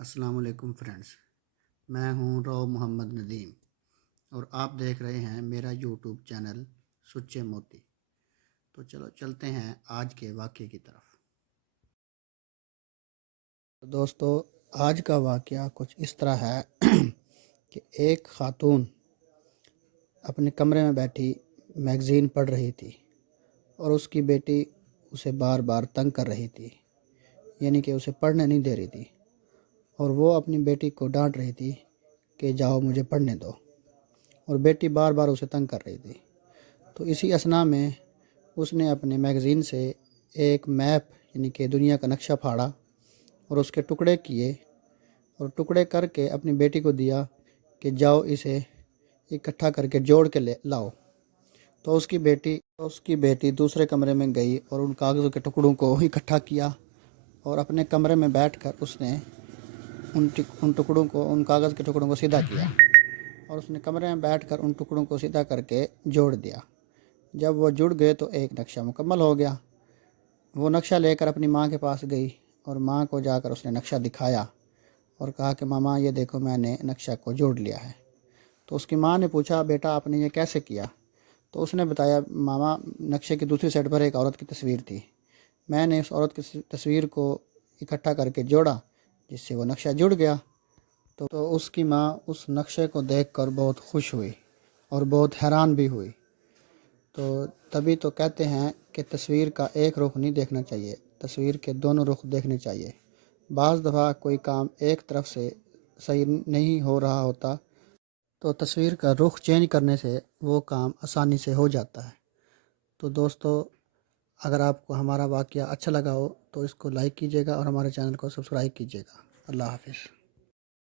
السلام علیکم فرینڈز، میں ہوں رو محمد ندیم اور آپ دیکھ رہے ہیں میرا یوٹیوب چینل سچے موتی۔ تو چلو چلتے ہیں آج کے واقعے کی طرف۔ دوستو، آج کا واقعہ کچھ اس طرح ہے کہ ایک خاتون اپنے کمرے میں بیٹھی میگزین پڑھ رہی تھی اور اس کی بیٹی اسے بار بار تنگ کر رہی تھی، یعنی کہ اسے پڑھنے نہیں دے رہی تھی، اور وہ اپنی بیٹی کو ڈانٹ رہی تھی کہ جاؤ مجھے پڑھنے دو، اور بیٹی بار بار اسے تنگ کر رہی تھی۔ تو اسی اثناء میں اس نے اپنے میگزین سے ایک میپ یعنی کہ دنیا کا نقشہ پھاڑا اور اس کے ٹکڑے کیے اور ٹکڑے کر کے اپنی بیٹی کو دیا کہ جاؤ اسے اکٹھا کر کے جوڑ کے لاؤ۔ تو اس کی بیٹی دوسرے کمرے میں گئی اور ان کاغذوں کے ٹکڑوں کو اکٹھا کیا اور اپنے کمرے میں بیٹھ کر اس نے ان کاغذ کے ٹکڑوں کو سیدھا کیا اور اس نے کمرے میں بیٹھ کر ان ٹکڑوں کو سیدھا کر کے جوڑ دیا۔ جب وہ جڑ گئے تو ایک نقشہ مکمل ہو گیا۔ وہ نقشہ لے کر اپنی ماں کے پاس گئی اور ماں کو جا کر اس نے نقشہ دکھایا اور کہا کہ ماما یہ دیکھو میں نے نقشہ کو جوڑ لیا ہے۔ تو اس کی ماں نے پوچھا بیٹا آپ نے یہ کیسے کیا؟ تو اس نے بتایا ماما نقشے کی دوسری سائڈ پر ایک عورت کی تصویر تھی، میں نے اس عورت کی تصویر کو اکٹھا کر کے جوڑا جس سے وہ نقشہ جڑ گیا۔ تو اس کی ماں اس نقشے کو دیکھ کر بہت خوش ہوئی اور بہت حیران بھی ہوئی۔ تو تبھی تو کہتے ہیں کہ تصویر کا ایک رخ نہیں دیکھنا چاہیے، تصویر کے دونوں رخ دیکھنے چاہیے۔ بعض دفعہ کوئی کام ایک طرف سے صحیح نہیں ہو رہا ہوتا تو تصویر کا رخ چینج کرنے سے وہ کام آسانی سے ہو جاتا ہے۔ تو دوستو، اگر آپ کو ہمارا واقعہ اچھا لگا ہو تو اس کو لائک کیجیے گا اور ہمارے چینل کو سبسکرائب کیجیے گا۔ اللہ حافظ۔